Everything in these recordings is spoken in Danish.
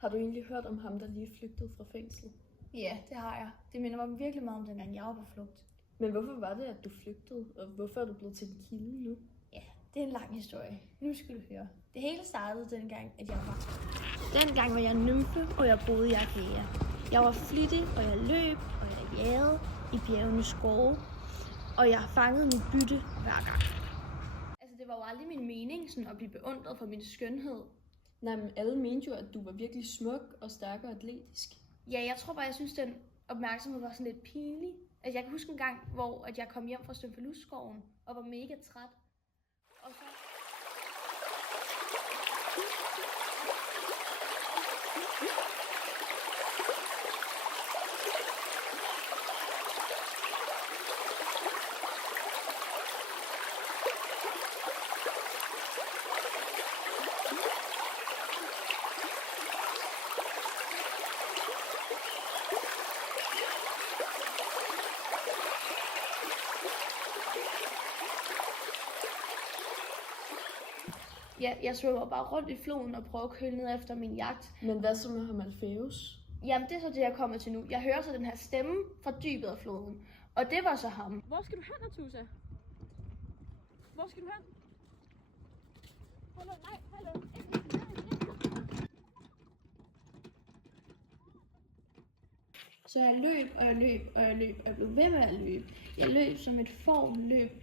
Har du egentlig hørt om ham, der lige flygtede fra fængslet? Ja, det har jeg. Det minder mig virkelig meget om dengang jeg var på flugt. Men hvorfor var det, at du flygtede, og hvorfor er du blevet til en kilde nu? Ja, det er en lang historie. Nu skal du høre. Det hele startede dengang, at jeg var... Dengang var jeg nymfe, og jeg boede i Arkea. Jeg var flittig, og jeg løb, og jeg jagede i bjergenes skove, og jeg fangede mit bytte hver gang. Altså, det var jo aldrig min mening sådan at blive beundret for min skønhed. Nej, men alle mente jo, at du var virkelig smuk og stærk og atletisk. Ja, jeg tror bare, jeg synes, den opmærksomhed var sådan lidt pinlig. Altså, jeg kan huske en gang, hvor at jeg kom hjem fra Stømfelusskoven og var mega træt. Og så... Ja, jeg svømmer bare rundt i floden og prøver at køle ned efter min jagt. Men hvad så med ham Alfeus? Jamen, det er så det, jeg kommer til nu. Jeg hører så den her stemme fra dybet af floden. Og det var så ham. Hvor skal du hen, Atusa? Hvor skal du hen? Hallo, nej, hallo. Så jeg løb, og jeg løb, og jeg løb, og jeg blev ved med at løbe. Jeg løb som et får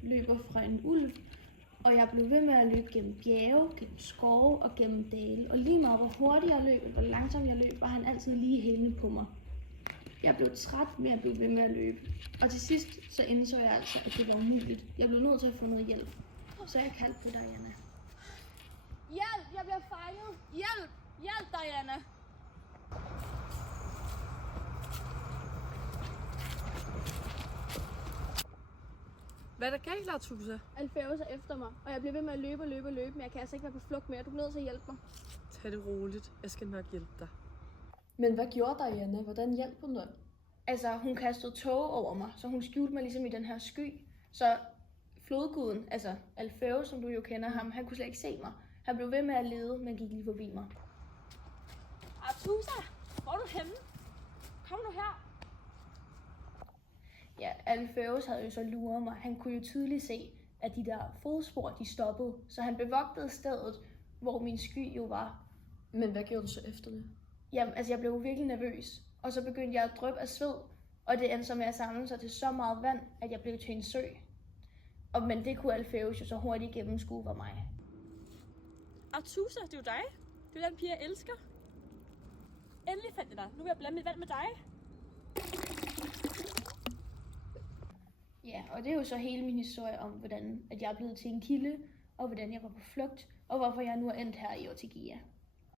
løber fra en ulv. Og jeg blev ved med at løbe gennem bjerge, gennem skove og gennem dale. Og lige meget hvor hurtigt jeg løb, og hvor langsomt jeg løb, var han altid lige hælende på mig. Jeg blev træt med at blive ved med at løbe. Og til sidst så indså jeg altså, at det var umuligt. Jeg blev nødt til at få noget hjælp. Så jeg kaldte på Diana. Hjælp, jeg bliver fanget. Hjælp, hjælp, Diana. Hvad er der galt, Atusa? Alfeus er efter mig, og jeg bliver ved med at løbe, men jeg kan altså ikke være på flugt mere. Du er nødt til at hjælpe mig. Tag det roligt. Jeg skal nok hjælpe dig. Men hvad gjorde Diana? Hvordan hjalp hun dig? Altså, hun kastede tåge over mig, så hun skjulte mig ligesom i den her sky. Så flodguden, altså Alfeus, som du jo kender ham, han kunne slet ikke se mig. Han blev ved med at lede, men gik lige forbi mig. Atusa, hvor er du henne? Kom nu her. Ja, Alfeus havde jo så luret mig. Han kunne jo tydeligt se, at de der fodspor, de stoppede. Så han bevogtede stedet, hvor min sky jo var. Men hvad gjorde du så efter det? Jamen, altså jeg blev virkelig nervøs. Og så begyndte jeg at dryppe af sved. Og det endte så med at samle sig til så meget vand, at jeg blev til en sø. Men det kunne Alfeus jo så hurtigt gennemskue var mig. Atusa, det er jo dig. Det er den pige, jeg elsker. Endelig fandt jeg dig. Nu vil jeg blande mit vand med dig. Ja, og det er jo så hele min historie om, hvordan at jeg er blevet til en kilde, og hvordan jeg var på flugt, og hvorfor jeg nu er endt her i Ortegia.